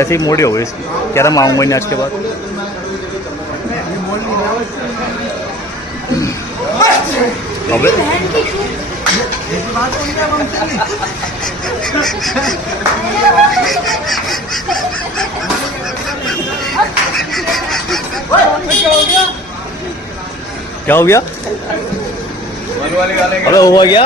ऐसे ही मोड़ी हो गई इसकी। कह रहा मैं आऊँगा नहीं आज के बाद। अबे क्या हो गया? अबे हुआ क्या?